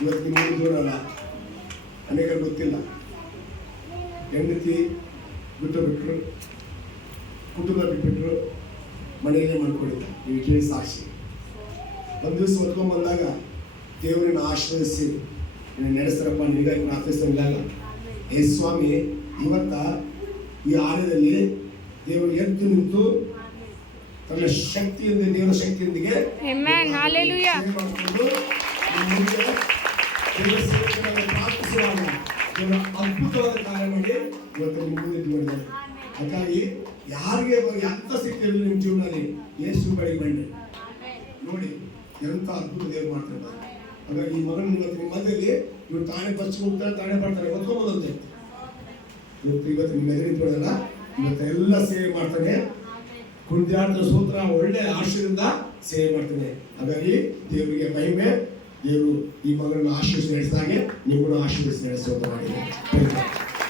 ಇವತ್ತು ದೂರ ಅಲ್ಲ ಅನೇಕ ಗೊತ್ತಿಲ್ಲ. ಹೆಂಡತಿ ಬಿಟ್ಟು ಬಿಟ್ಟರು ಕುಟುಂಬ ಬಿಟ್ಟುಬಿಟ್ರು ಮನೆಯಲ್ಲೇ ಮಾಡ್ಕೊಂಡಿದ್ದ ನೀವು ಕೇಳಿ ಸಾಕ್ಷಿ. ಒಂದು ದಿವಸ ಹೊತ್ಕೊಂಡ್ಬಂದಾಗ ದೇವರನ್ನ ಆಶ್ರಯಿಸಿ ನಡೆಸ್ತಾರಪ್ಪ ನಿನಗಾಗಿ ಪ್ರಾರ್ಥಿಸಿದಾಗ ಏ ಸ್ವಾಮಿ ಇವತ್ತ ಈ ಆಲಯದಲ್ಲಿ ದೇವರು ಎದ್ದು ನಿಂತು ತನ್ನ ಶಕ್ತಿಯೊಂದಿಗೆ ದೇವರ ಶಕ್ತಿಯೊಂದಿಗೆ ಪ್ರಾರ್ಥಿಸುವಾಗ ದೇವರ ಅದ್ಭುತವಾದ ಕಾರ್ಯ ಮಾಡಿ ಇವತ್ತು ನಿಮ್ಮ ಮುಂದೆ ಇದು ಮಾಡಿದ್ದಾರೆ ಹಾಗಾಗಿ ಯಾರಿಗೆ ಎಂಥ ಸಿಕ್ಕಿರಲಿ ನಿಮ್ಮ ಜೀವನದಲ್ಲಿ ಯೇಸು ಬಳಿ ಬನ್ನಿ ನೋಡಿ ಎಂಥ ಅದ್ಭುತ ದೇವ್ರು ಮಾಡ್ತಿರ್ತಾರೆ ಹಾಗಾಗಿ ಈ ಮಗನ ಇವತ್ತು ನಿಮ್ಮ ಮಧ್ಯದಲ್ಲಿ ಇವ್ರು ತಾನೇ ಬರ್ಚಿ ಹೋಗ್ತಾರೆ ತಾನೇ ಬರ್ತಾರೆ ಹೊತ್ಕೊಂಬೋದಂತೆ ಇವತ್ತು ಇವತ್ತು ನಿಮ್ಮ ಎದುರು ನಿಂತ್ಕೊಳ್ಳಲ್ಲ ಇವತ್ತು ಎಲ್ಲ ಸೇವೆ ಮಾಡ್ತಾನೆ ಕುಂದ್ಯಾರ್ಥ ಸೂತ್ರ ಒಳ್ಳೆ ಆಶಯದಿಂದ ಸೇವೆ ಮಾಡ್ತಾನೆ ಹಾಗಾಗಿ ದೇವರಿಗೆ ಮಹಿಮೆ దేవుడు ఈ మగలను ఆశీర్వదిస్తాగే నీవు కూడా ఆశీర్వదిస్తున్నాడు సోదరుడు